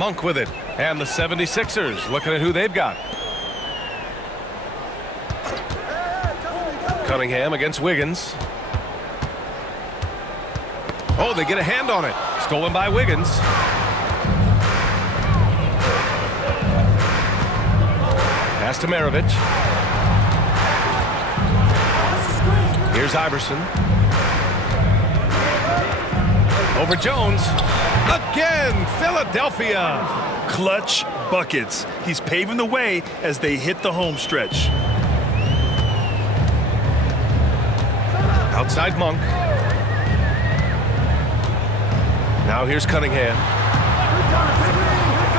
Monk with it. And the 76ers looking at who they've got. Cunningham against Wiggins. Oh, they get a hand on it. Stolen by Wiggins. Pass to Maravich. Here's Iverson. Over Jones. Again, Philadelphia. Clutch buckets. He's paving the way as they hit the home stretch. Outside Monk. Now here's Cunningham.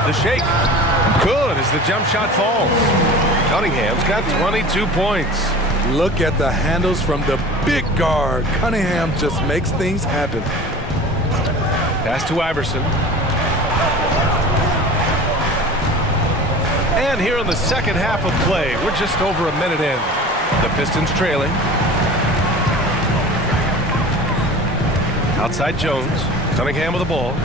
The shake. Good as the jump shot falls. Cunningham's got 22 points. Look at the handles from the big guard. Cunningham just makes things happen. Pass to Iverson. And here in the second half of play, we're just over a minute in. The Pistons trailing. Outside Jones. Cunningham with the ball.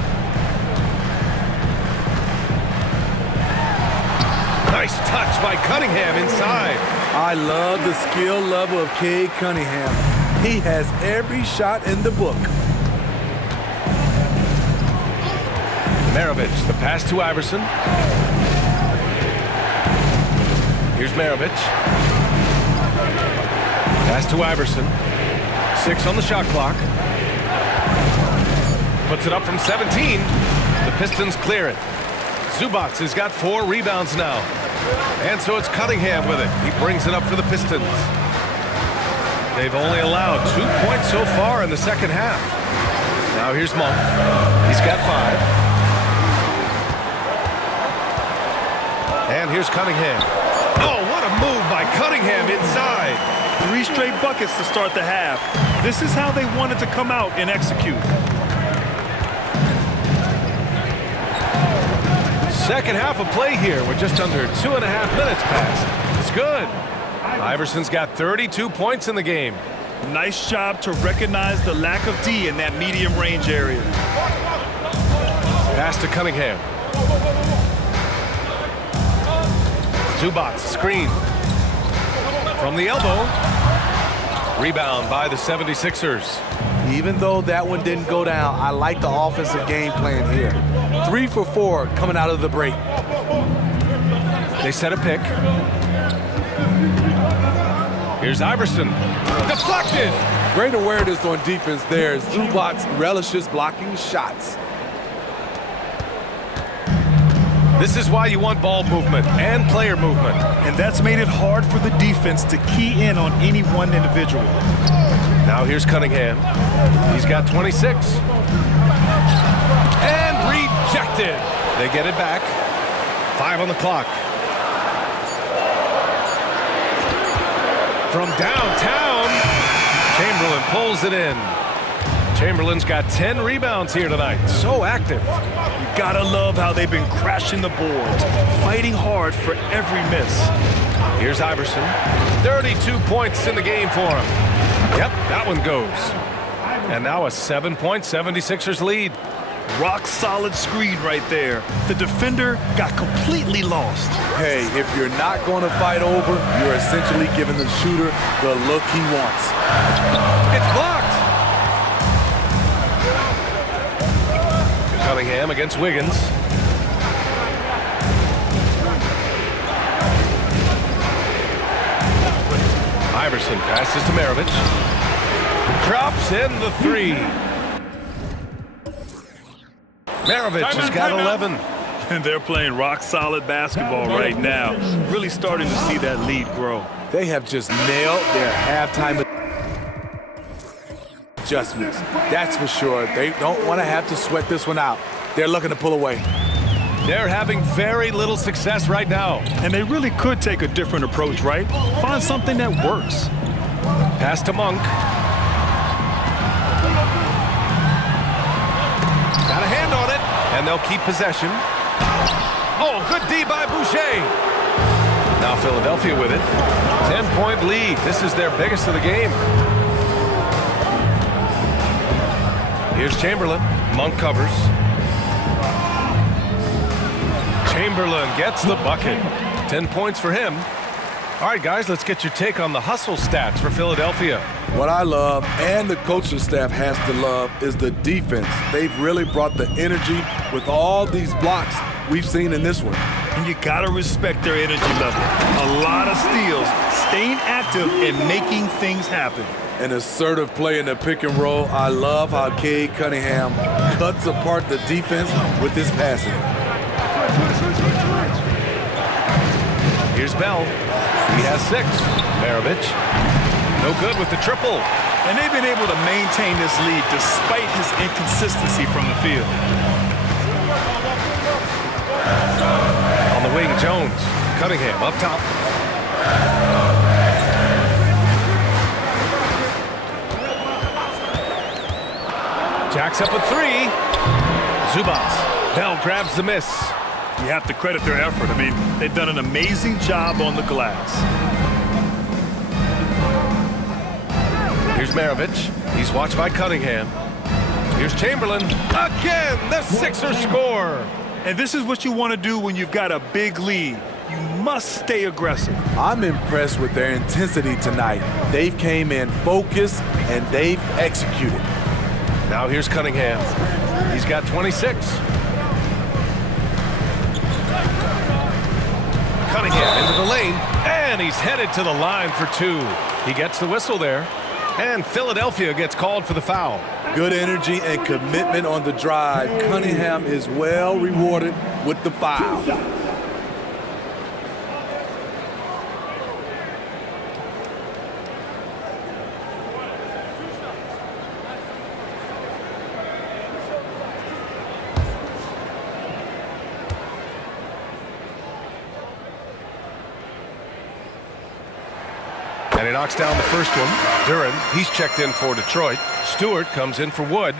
Nice touch by Cunningham inside. I love the skill level of Cade Cunningham. He has every shot in the book. Maravich, the pass to Iverson. Here's Maravich. Pass to Iverson. 6 on the shot clock. Puts it up from 17. The Pistons clear it. Zubac has got 4 rebounds now. And so it's Cunningham with it. He brings it up for the Pistons. They've only allowed 2 points so far in the second half. Now here's Monk. He's got 5. And here's Cunningham. Oh, what a move by Cunningham inside. 3 straight buckets to start the half. This is how they wanted to come out and execute. Second half of play here with just under 2.5 minutes passed. It's good. Iverson's got 32 points in the game. Nice job to recognize the lack of D in that medium range area. Pass to Cunningham. Zubac, screen. From the elbow. Rebound by the 76ers. Even though that one didn't go down, I like the offensive game plan here. 3 for 4 coming out of the break. They set a pick. Here's Iverson. Deflected. Great awareness on defense there. Zubac relishes blocking shots. This is why you want ball movement and player movement. And that's made it hard for the defense to key in on any one individual. Now here's Cunningham. He's got 26. And rejected. They get it back. 5 on the clock. From downtown, Chamberlain pulls it in. Chamberlain's got 10 rebounds here tonight. So active. You gotta love how they've been crashing the boards, fighting hard for every miss. Here's Iverson. 32 points in the game for him. Yep, that one goes. And now a 7-point 76ers lead. Rock solid screen right there. The defender got completely lost. Hey, if you're not going to fight over, you're essentially giving the shooter the look he wants. It's blocked. Cunningham against Wiggins. Iverson passes to Maravich. Drops in the 3. Maravich has got 11. And they're playing rock-solid basketball right now. Really starting to see that lead grow. They have just nailed their halftime adjustments. That's for sure. They don't want to have to sweat this one out. They're looking to pull away. They're having very little success right now. And they really could take a different approach, right? Find something that works. Pass to Monk. Got a hand on it, and they'll keep possession. Oh, good D by Boucher. Now Philadelphia with it. 10-point lead. This is their biggest of the game. Here's Chamberlain. Monk covers. Chamberlain gets the bucket. 10 points for him. All right, guys, let's get your take on the hustle stats for Philadelphia. What I love, and the coaching staff has to love, is the defense. They've really brought the energy with all these blocks we've seen in this one. And you gotta respect their energy level. A lot of steals, staying active and making things happen. An assertive play in the pick and roll. I love how Cade Cunningham cuts apart the defense with his passing. Here's Bell. He has 6. Maravich, no good with the triple. And they've been able to maintain this lead despite his inconsistency from the field. On the wing, Jones. Cunningham up top. Jacks up a 3. Zubats. Bell grabs the miss. You have to credit their effort. I mean, they've done an amazing job on the glass. Here's Maravich. He's watched by Cunningham. Here's Chamberlain. Again, the Sixers score. And this is what you want to do when you've got a big lead. You must stay aggressive. I'm impressed with their intensity tonight. They've came in focused and they've executed. Now here's Cunningham. He's got 26. Cunningham into the lane, and he's headed to the line for 2. He gets the whistle there, and Philadelphia gets called for the foul. Good energy and commitment on the drive. Cunningham is well rewarded with the foul. And he knocks down the first one. Duran, he's checked in for Detroit. Stewart comes in for Wood.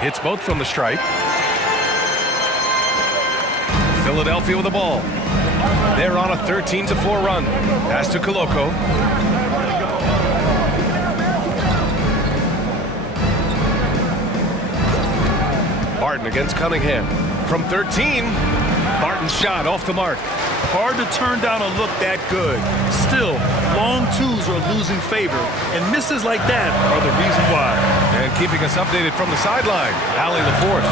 Hits both from the stripe. Philadelphia with the ball. They're on a 13-4 run. Pass to Koloko. Barton against Cunningham. From 13, Barton's shot off the mark. Hard to turn down a look that good. Still, long twos are losing favor, and misses like that are the reason why. And keeping us updated from the sideline, Allie LaForce.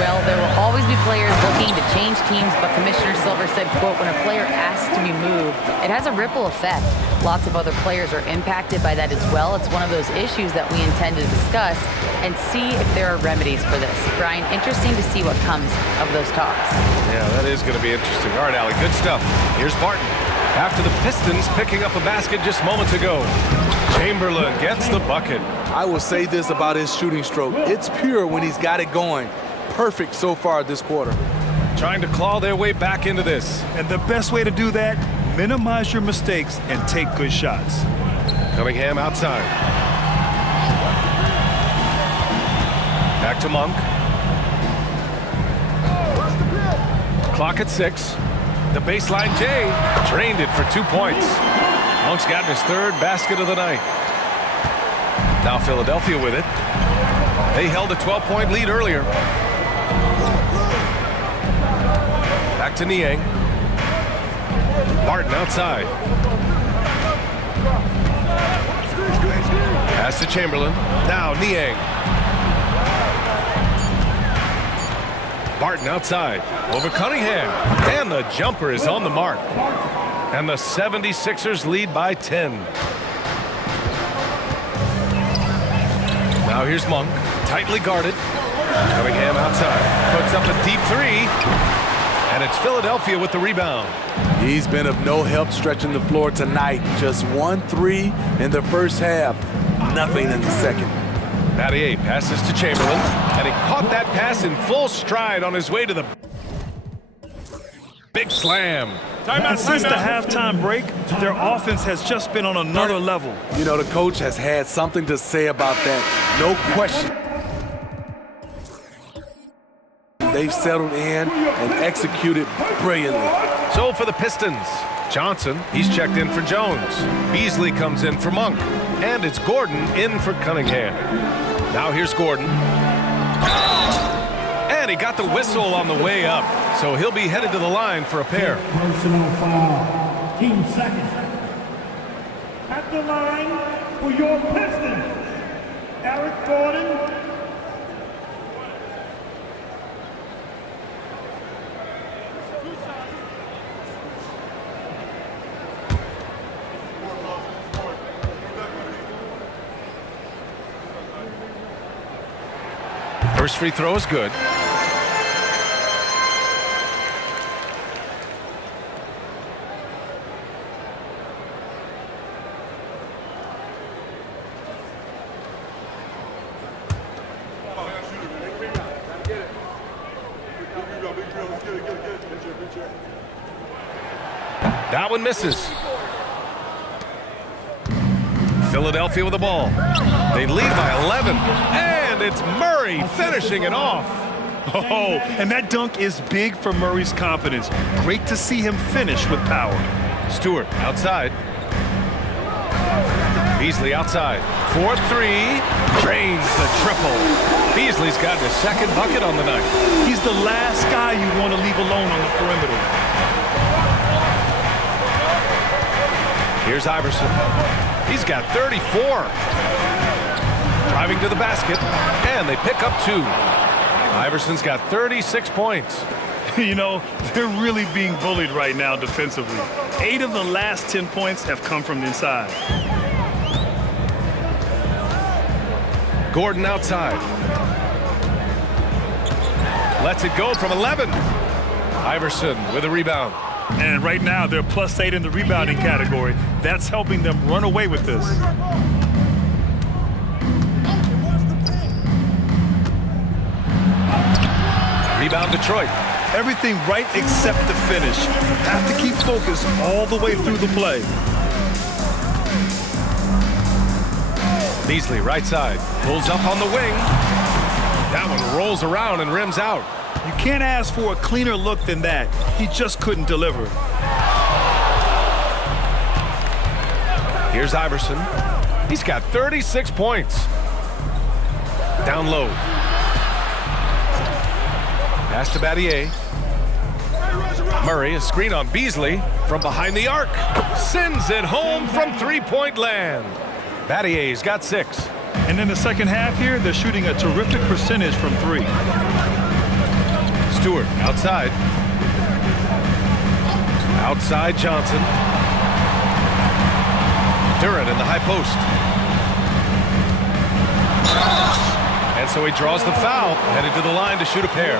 Well, there will always be players looking to change teams, but Commissioner Silver said, quote, when a player asks to be moved, it has a ripple effect. Lots of other players are impacted by that as well. It's one of those issues that we intend to discuss and see if there are remedies for this. Brian, interesting to see what comes of those talks. Yeah, that is going to be interesting. All right, Allie, good stuff. Here's Barton. After the Pistons picking up a basket just moments ago, Chamberlain gets the bucket. I will say this about his shooting stroke. It's pure when he's got it going. Perfect so far this quarter. Trying to claw their way back into this. And the best way to do that, minimize your mistakes and take good shots. Cunningham outside. Back to Monk. Clock at 6. The baseline J drained it for 2 points. Monk's gotten his 3rd basket of the night. Now Philadelphia with it. They held a 12-point lead earlier. Back to Niang. Barton outside. Pass to Chamberlain. Now Niang. Barton outside. Over Cunningham. And the jumper is on the mark. And the 76ers lead by 10. Now here's Monk. Tightly guarded. Cunningham outside. Puts up a deep 3. And it's Philadelphia with the rebound. He's been of no help stretching the floor tonight. Just 1 3 in the first half. Nothing in the second. Battier passes to Chamberlain. And he caught that pass in full stride on his way to the big slam. Since the halftime break, their offense has just been on another level. You know, the coach has had something to say about that. No question. they've settled in and executed brilliantly. So for the Pistons, Johnson, he's checked in for Jones. Beasley comes in for Monk. And it's Gordon in for Cunningham. Now here's Gordon. And he got the whistle on the way up. So he'll be headed to the line for a pair. Personal foul. Team second. At the line for your Pistons, Eric Gordon. First free throw is good. That one misses. Philadelphia with the ball. They lead by 11. And it's Murray finishing it off. Oh, and that dunk is big for Murray's confidence. Great to see him finish with power. Stewart outside. Beasley outside. 4-3. Drains the triple. Beasley's got his second bucket on the night. He's the last guy you want to leave alone on the perimeter. Here's Iverson. He's got 34. Driving to the basket, and they pick up 2. Iverson's got 36 points. You know, they're really being bullied right now defensively. 8 of the last 10 points have come from the inside. Gordon outside. Lets it go from 11. Iverson with a rebound. And right now, they're +8 in the rebounding category. That's helping them run away with this. Rebound Detroit. Everything right except the finish. Have to keep focused all the way through the play. Beasley right side. Pulls up on the wing. That one rolls around and rims out. You can't ask for a cleaner look than that. He just couldn't deliver. Here's Iverson. He's got 36 points. Down low. Pass to Battier. Murray, a screen on Beasley from behind the arc. Sends it home from three-point land. Battier's got 6. And in the second half here, they're shooting a terrific percentage from 3. Stewart outside. Outside Johnson. Durant in the high post. And so he draws the foul, headed to the line to shoot a pair.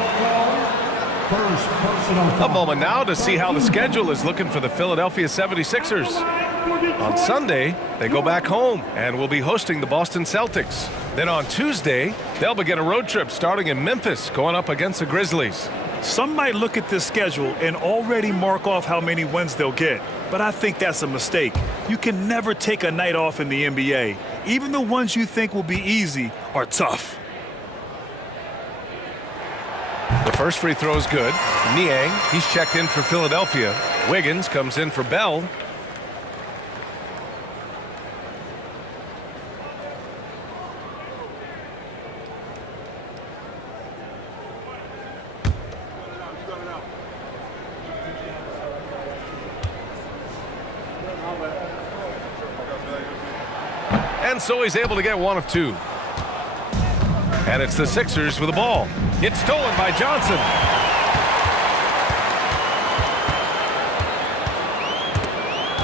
A moment now to see how the schedule is looking for the Philadelphia 76ers. On Sunday, they go back home and will be hosting the Boston Celtics. Then on Tuesday, they'll begin a road trip starting in Memphis, going up against the Grizzlies. Some might look at this schedule and already mark off how many wins they'll get, but I think that's a mistake. You can never take a night off in the NBA. Even the ones you think will be easy are tough. The first free throw is good. Niang, he's checked in for Philadelphia. Wiggins comes in for Bell. And so he's able to get 1 of 2. And it's the Sixers with the ball. It's stolen by Johnson.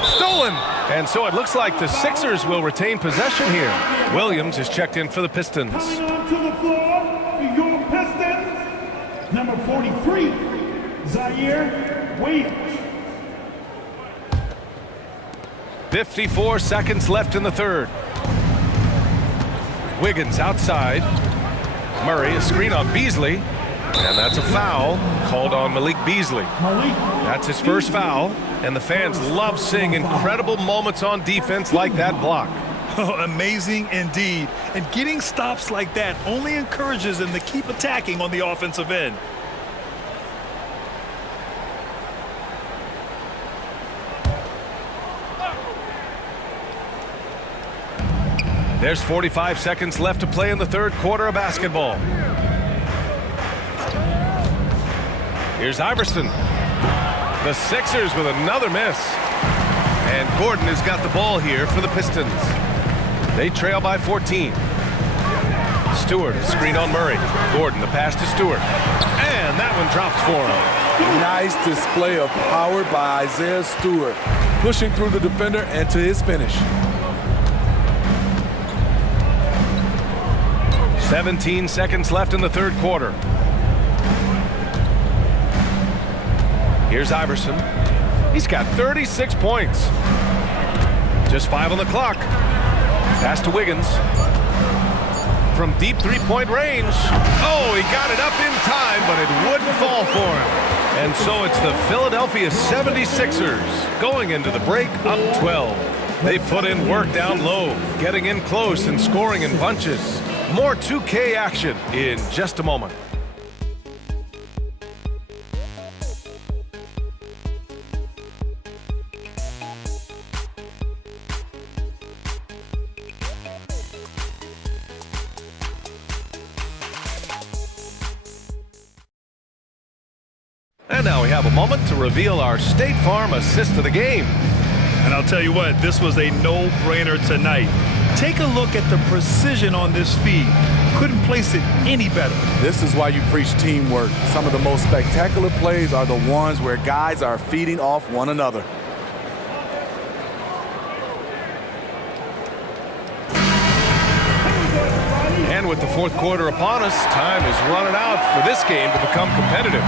Stolen! And so it looks like the Sixers will retain possession here. Williams is checked in for the Pistons. Coming onto the floor for your Pistons, number 43, Zaire Williams. 54 seconds left in the third. Wiggins outside. Murray, a screen on Beasley. And that's a foul called on Malik Beasley. That's his first foul. And the fans love seeing incredible moments on defense like that block. Oh, amazing indeed. And getting stops like that only encourages them to keep attacking on the offensive end. There's 45 seconds left to play in the third quarter of basketball. Here's Iverson. The Sixers with another miss. And Gordon has got the ball here for the Pistons. They trail by 14. Stewart, screen on Murray. Gordon, the pass to Stewart. And that one drops for him. Nice display of power by Isaiah Stewart, pushing through the defender and to his finish. 17 seconds left in the third quarter. Here's Iverson. He's got 36 points. Just 5 on the clock. Pass to Wiggins. From deep three-point range. Oh, he got it up in time, but it wouldn't fall for him. And so it's the Philadelphia 76ers going into the break up 12. They put in work down low, getting in close and scoring in bunches. More 2K action in just a moment. And now we have a moment to reveal our State Farm assist of the game. And I'll tell you what, this was a no-brainer tonight. Take a look at the precision on this feed. Couldn't place it any better. This is why you preach teamwork. Some of the most spectacular plays are the ones where guys are feeding off one another. And with the fourth quarter upon us, time is running out for this game to become competitive.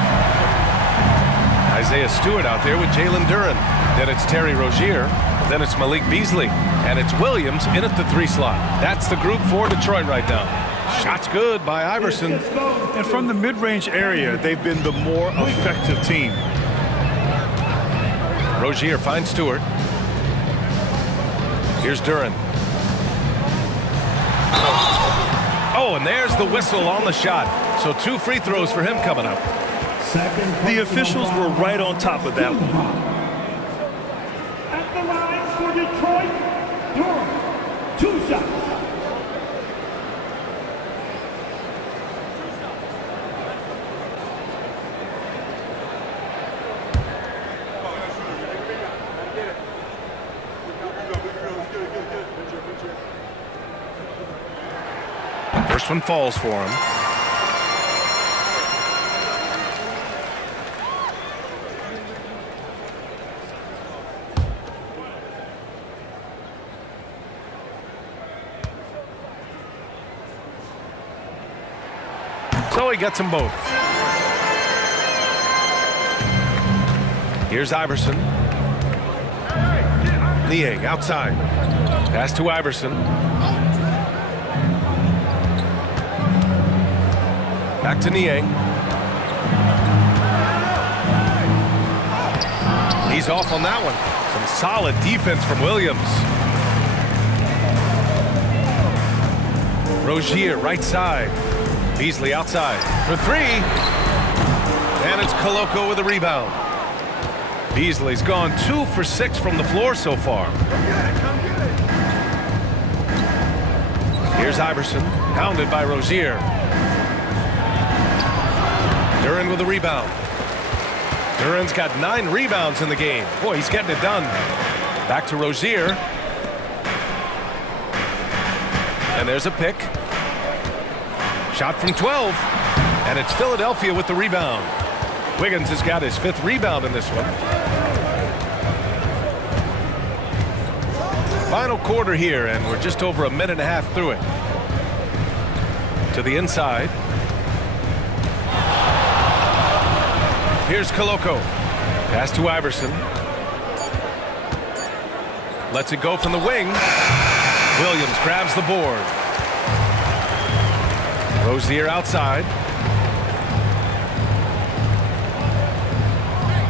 Isaiah Stewart out there with Jalen Duren. Then it's Terry Rozier. Then it's Malik Beasley. And it's Williams in at the 3 slot. That's the group for Detroit right now. Shots good by Iverson. And from the mid-range area, they've been the more effective team. Rozier finds Stewart. Here's Duren. Oh, and there's the whistle on the shot. So 2 free throws for him coming up. The officials were right on top of that one. At the line for Detroit, Durham, 2 shots. First one falls for him. So he gets them both. Here's Iverson. Niang outside. Pass to Iverson. Back to Niang. He's off on that one. Some solid defense from Williams. Rozier right side. Beasley outside for 3. And it's Koloko with a rebound. Beasley's gone 2 for 6 from the floor so far. Here's Iverson, pounded by Rozier. Duren with a rebound. Duren's got 9 rebounds in the game. Boy, he's getting it done. Back to Rozier. And there's a pick. Shot from 12. And it's Philadelphia with the rebound. Wiggins has got his 5th rebound in this one. Final quarter here, and we're just over a minute and a half through it. To the inside. Here's Koloko. Pass to Iverson. Lets it go from the wing. Williams grabs the board. Rozier outside.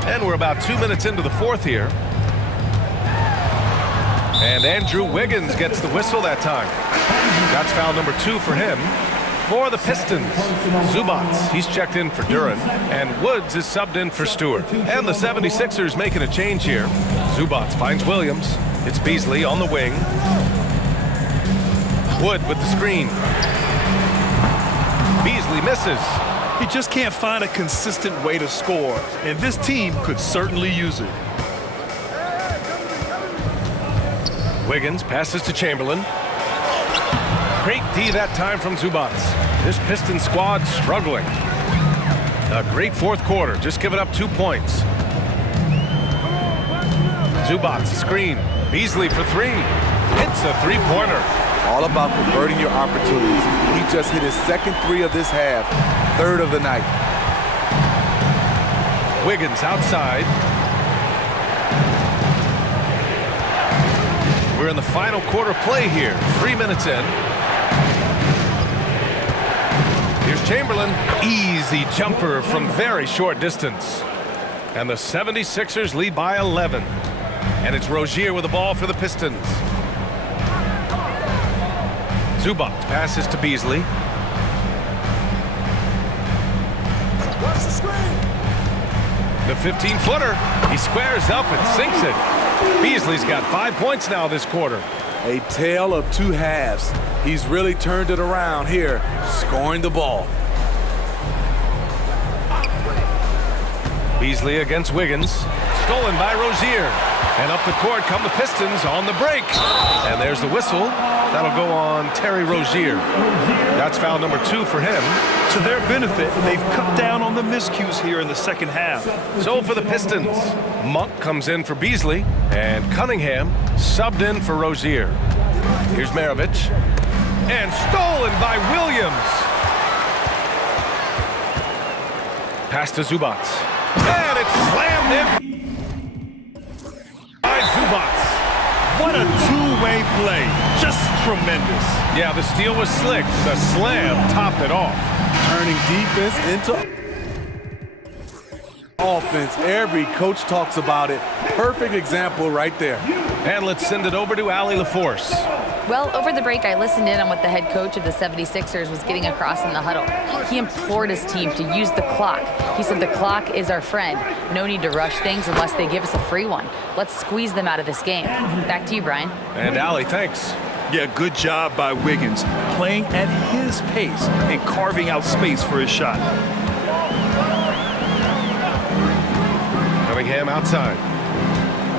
And we're about 2 minutes into the fourth here. And Andrew Wiggins gets the whistle that time. That's foul number 2 for him. For the Pistons, Zubac, he's checked in for Duren, and Woods is subbed in for Stewart. And the 76ers making a change here. Zubac finds Williams. It's Beasley on the wing. Wood with the screen. Beasley misses. He just can't find a consistent way to score, and this team could certainly use it. Wiggins passes to Chamberlain. Great D that time from Zubac. This Pistons squad struggling. A great fourth quarter, just giving up 2 points. Zubac screen. Beasley for three. Hits a three-pointer. All about converting your opportunities. He just hit his second three of this half, third of the night. Wiggins outside. We're in the final quarter play here. 3 minutes in. Here's Chamberlain. Easy jumper from very short distance. And the 76ers lead by 11. And it's Rozier with the ball for the Pistons. Zubac passes to Beasley. The 15-footer. He squares up and sinks it. Beasley's got 5 points now this quarter. A tale of two halves. He's really turned it around here, scoring the ball. Beasley against Wiggins. Stolen by Rozier. And up the court come the Pistons on the break. And there's the whistle. That'll go on Terry Rozier. That's foul number 2 for him. To their benefit, they've cut down on the miscues here in the second half. So for the Pistons, Monk comes in for Beasley, and Cunningham subbed in for Rozier. Here's Maravich. And stolen by Williams. Pass to Zubac. And it's slammed in by Zubac. What a two-way play. Just tremendous. Yeah, the steal was slick. The slam topped it off. Turning defense into offense. Every coach talks about it. Perfect example right there. And let's send it over to Allie LaForce. Well, over the break, I listened in on what the head coach of the 76ers was getting across in the huddle. He implored his team to use the clock. He said the clock is our friend. No need to rush things unless they give us a free one. Let's squeeze them out of this game. Back to you, Brian. And Allie, thanks. Yeah, good job by Wiggins, playing at his pace and carving out space for his shot. Cunningham outside.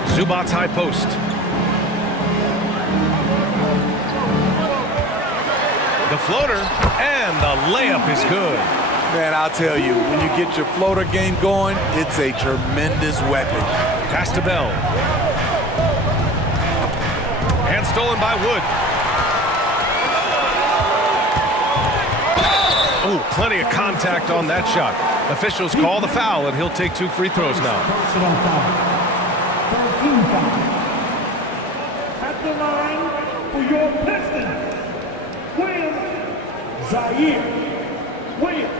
Zubac's high post. The floater, and the layup is good. Man, I'll tell you, when you get your floater game going, it's a tremendous weapon. Pass to Bell. And stolen by Wood. Oh, plenty of contact on that shot. Officials call the foul, and he'll take 2 free throws now. Personal foul. 13 foul. At the line for your Pistons, Zaire Williams.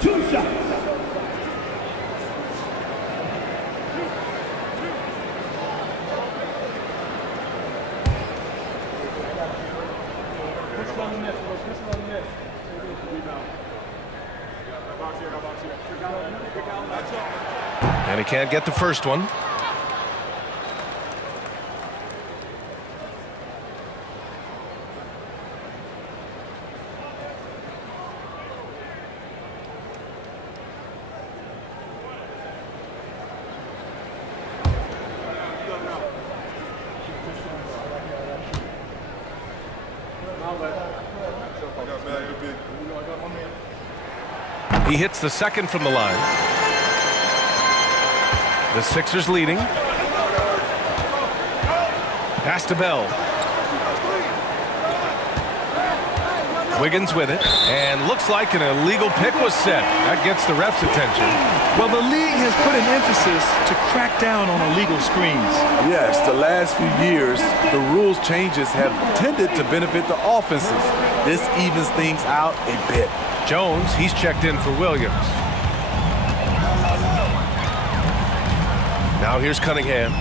2 shots. And he can't get the first one. He hits the second from the line. The Sixers leading. Pass to Bell. Wiggins with it. And looks like an illegal pick was set. That gets the ref's attention. Well, the league has put an emphasis to crack down on illegal screens. Yes, the last few years, the rules changes have tended to benefit the offenses. This evens things out a bit. Jones, he's checked in for Williams. Now here's Cunningham.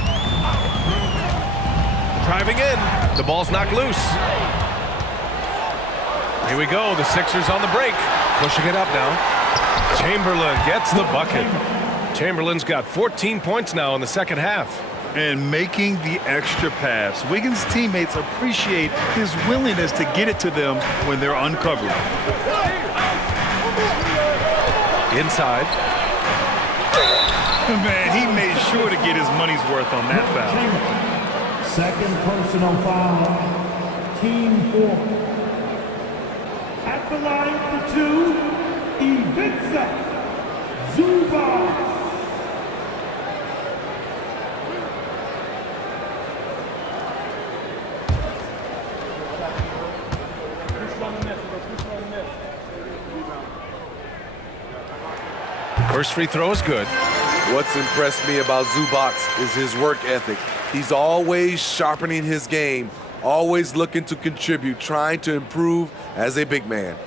Driving in. The ball's knocked loose. Here we go. The Sixers on the break. Pushing it up now. Chamberlain gets the bucket. Chamberlain's got 14 points now in the second half. And making the extra pass. Wiggins' teammates appreciate his willingness to get it to them when they're uncovered. Inside. Man, he made sure to get his money's worth on that foul. Second personal foul. Team 4. At the line for 2, Iverson. Zubac. First free throw is good. What's impressed me about Zubac is his work ethic. He's always sharpening his game, always looking to contribute, trying to improve as a big man.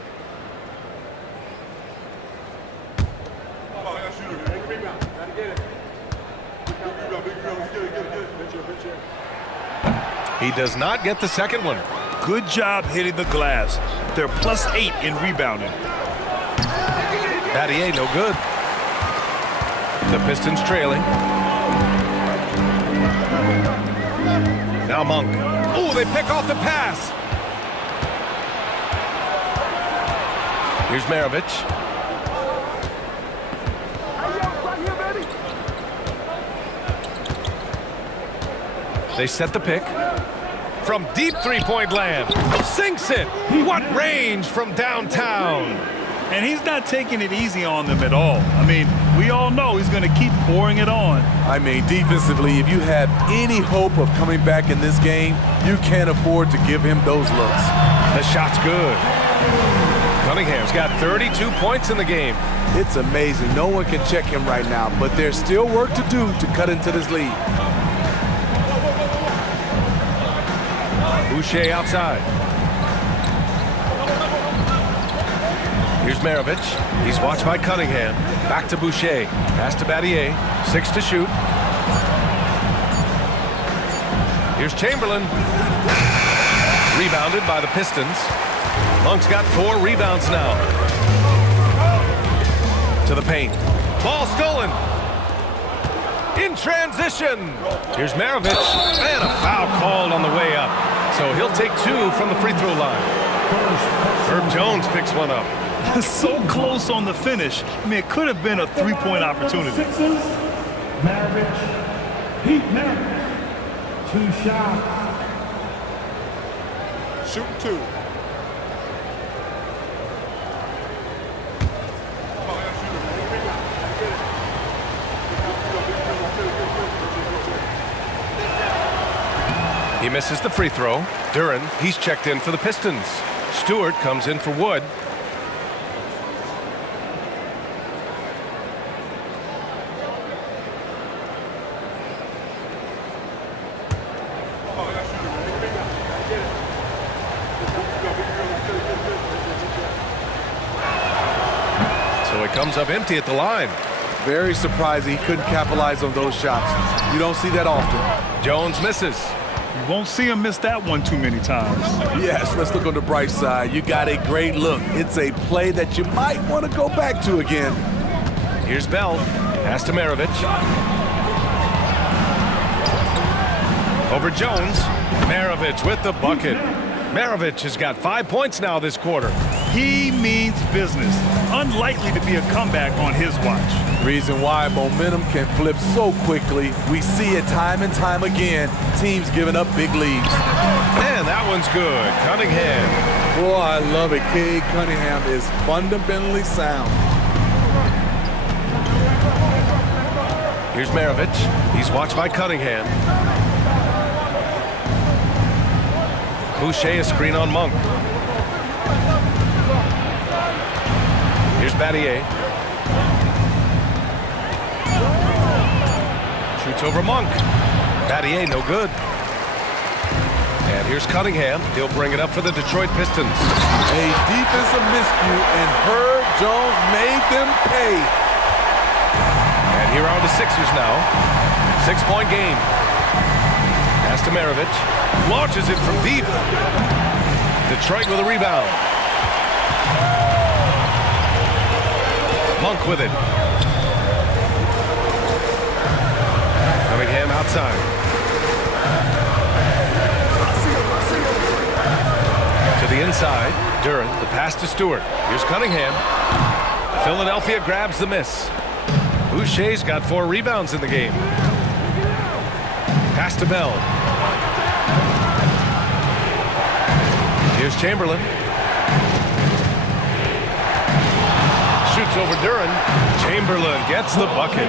He does not get the second one. Good job hitting the glass. They're +8 in rebounding. Battier, no good. The Pistons trailing. Now Monk. Oh, they pick off the pass. Here's Maravich. They set the pick. From deep three-point land. Sinks it. What range from downtown. And he's not taking it easy on them at all. I mean, we all know he's going to keep pouring it on. I mean, defensively, if you have any hope of coming back in this game, you can't afford to give him those looks. The shot's good. Cunningham's got 32 points in the game. It's amazing. No one can check him right now, but there's still work to do to cut into this lead. Boucher outside. Here's Maravich. He's watched by Cunningham. Back to Boucher. Pass to Battier. 6 to shoot. Here's Chamberlain. Rebounded by the Pistons. Monk's got 4 rebounds now. To the paint. Ball stolen. In transition. Here's Maravich. And a foul called on the way up. So he'll take 2 from the free throw line. Herb Jones picks one up. So close on the finish. I mean, it could have been a three-point opportunity. Sixers, Maravich, Pete Maravich, 2 shots. Shooting 2. He misses the free throw. Duren, he's checked in for the Pistons. Stewart comes in for Wood. So it comes up empty at the line. Very surprising he couldn't capitalize on those shots. You don't see that often. Jones misses. You won't see him miss that one too many times. Yes, let's look on the bright side. You got a great look. It's a play that you might want to go back to again. Here's Bell. Pass to Maravich. Over Jones. Maravich with the bucket. Maravich has got 5 points now this quarter. He means business. Unlikely to be a comeback on his watch. Reason why momentum can flip so quickly. We see it time and time again. Teams giving up big leads. And that one's good. Cunningham. Boy, I love it. Cade Cunningham is fundamentally sound. Here's Maravich. He's watched by Cunningham. Boucher a screen on Monk. Here's Battier. Shoots over Monk. Battier, no good. And here's Cunningham. He'll bring it up for the Detroit Pistons. A defensive miscue, and Herb Jones made them pay. And here are the Sixers now. 6-point game. Pass to Maravich. Launches it from deep. Detroit with a rebound. Monk with it. Cunningham outside. the inside. Duran, the pass to Stewart. Here's Cunningham. Philadelphia grabs the miss. Boucher's got 4 rebounds in the game. Pass to Bell. Here's Chamberlain. Shoots over Duran. Chamberlain gets the bucket.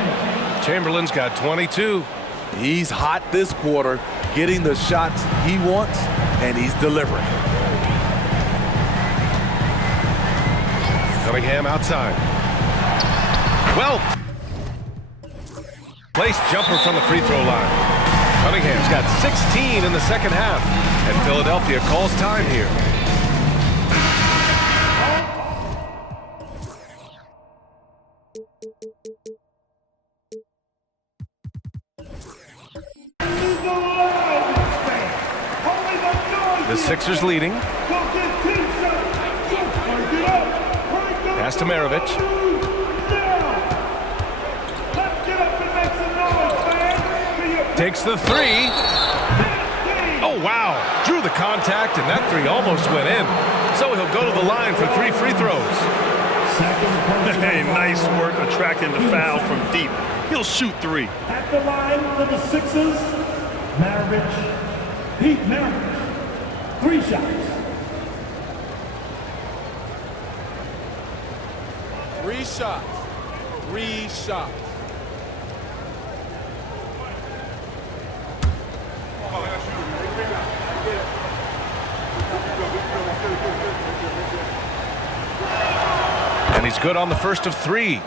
Chamberlain's got 22. He's hot this quarter, getting the shots he wants, and he's delivering. Cunningham outside. Well, placed jumper from the free throw line. Cunningham's got 16 in the second half, and Philadelphia calls time here. The Sixers leading. Pass to Maravich. Takes the 3. Oh, wow. Drew the contact, and that 3 almost went in. So he'll go to the line for 3 free throws. Hey, nice work attracting the foul from deep. He'll shoot 3. At the line for the Sixers, Maravich. Pete Maravich. 3 shots. 3 shots. 3 shots. And he's good on the first of 3.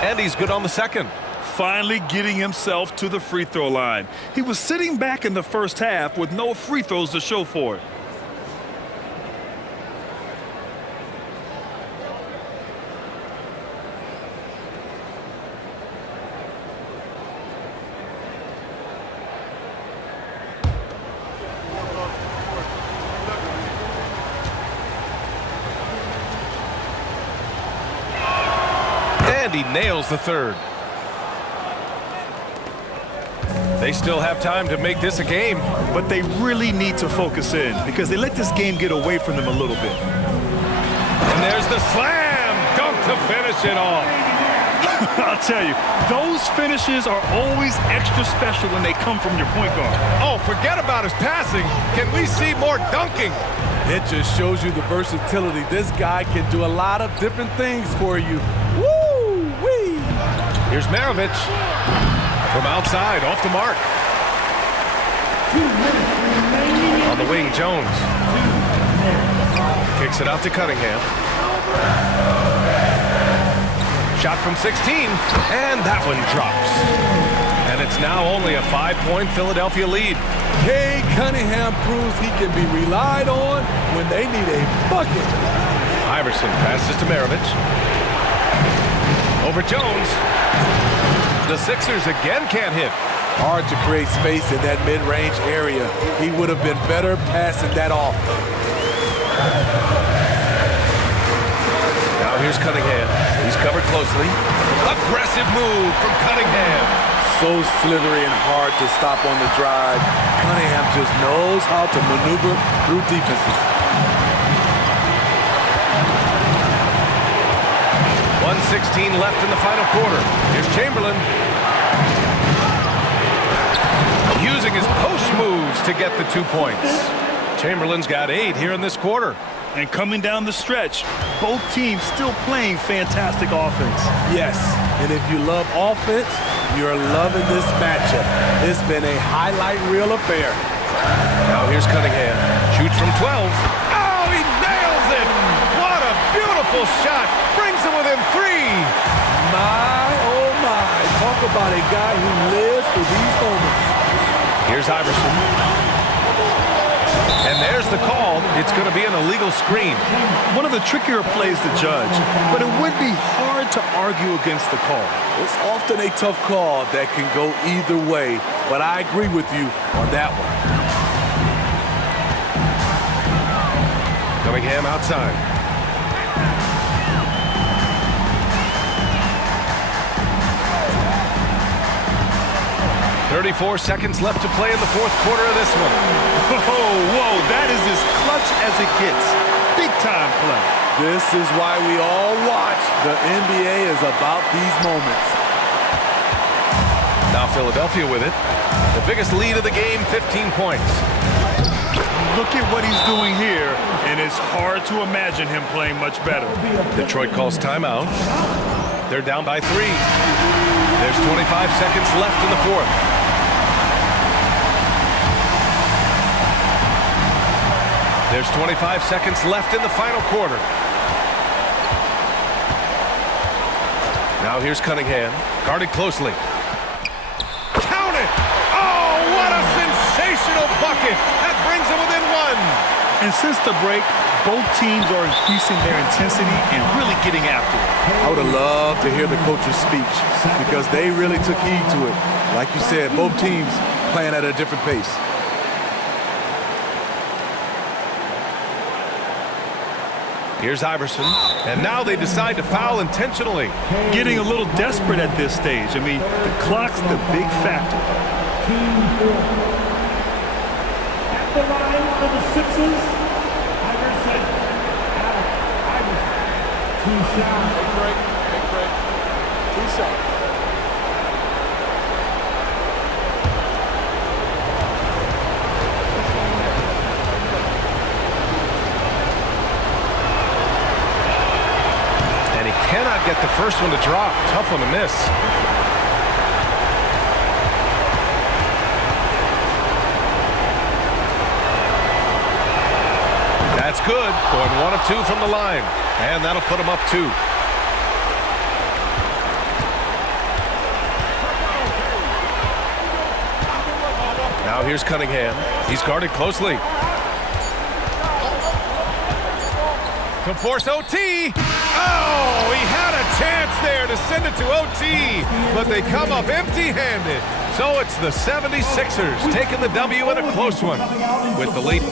And he's good on the second. Finally getting himself to the free throw line. He was sitting back in the first half with no free throws to show for it. And he nails the third. They still have time to make this a game. But they really need to focus in because they let this game get away from them a little bit. And there's the slam dunk to finish it off. I'll tell you, those finishes are always extra special when they come from your point guard. Oh, forget about his passing. Can we see more dunking? It just shows you the versatility. This guy can do a lot of different things for you. Woo-wee! Here's Maravich. From outside, off the mark. 2 minutes remaining. On the wing, Jones. Kicks it out to Cunningham. Shot from 16, and that one drops. And it's now only a 5-point Philadelphia lead. Cade Cunningham proves he can be relied on when they need a bucket. Iverson passes to Maravich. Over Jones. The Sixers again can't hit. Hard to create space in that mid-range area. He would have been better passing that off. Now here's Cunningham. He's covered closely. Aggressive move from Cunningham. So slithery and hard to stop on the drive. Cunningham just knows how to maneuver through defenses. 1:16 left in the final quarter. Here's Chamberlain. Using his post moves to get the 2 points. Chamberlain's got 8 here in this quarter. And coming down the stretch, both teams still playing fantastic offense. Yes, and if you love offense, you're loving this matchup. It's been a highlight reel affair. Now here's Cunningham. Shoots from 12. Oh, he nails it! What a beautiful shot! Brings him within 3. My, oh my. Talk about a guy who lives for these moments. Here's Iverson. And there's there's the call. It's going to be an illegal screen. One of the trickier plays to judge, but it would be hard to argue against the call. It's often a tough call that can go either way, but I agree with you on that one. Cunningham outside. 34 seconds left to play in the fourth quarter of this one. Whoa, that is as clutch as it gets. Big time play. This is why we all watch. The NBA is about these moments. Now Philadelphia with it. The biggest lead of the game, 15 points. Look at what he's doing here, and it's hard to imagine him playing much better. Detroit calls timeout. They're down by 3. There's 25 seconds left in the fourth. There's 25 seconds left in the final quarter. Now here's Cunningham, guarded closely. Count it! Oh, what a sensational bucket! That brings them within 1. And since the break, both teams are increasing their intensity and really getting after it. I would have loved to hear the coach's speech because they really took heed to it. Like you said, both teams playing at a different pace. Here's Iverson, and now they decide to foul intentionally. Getting a little desperate at this stage. I mean, the clock's the big factor. At the line for the Sixers, Iverson. Iverson. 2 shots. Big break. 2 shots. Cannot get the first one to drop. Tough one to miss. That's good. Going 1 of 2 from the line. And that'll put him up 2. Now here's Cunningham. He's guarded closely. To force OT. Oh, he had a chance there to send it to OT, but they come up empty-handed. So it's the 76ers taking the W in a close one with the lead.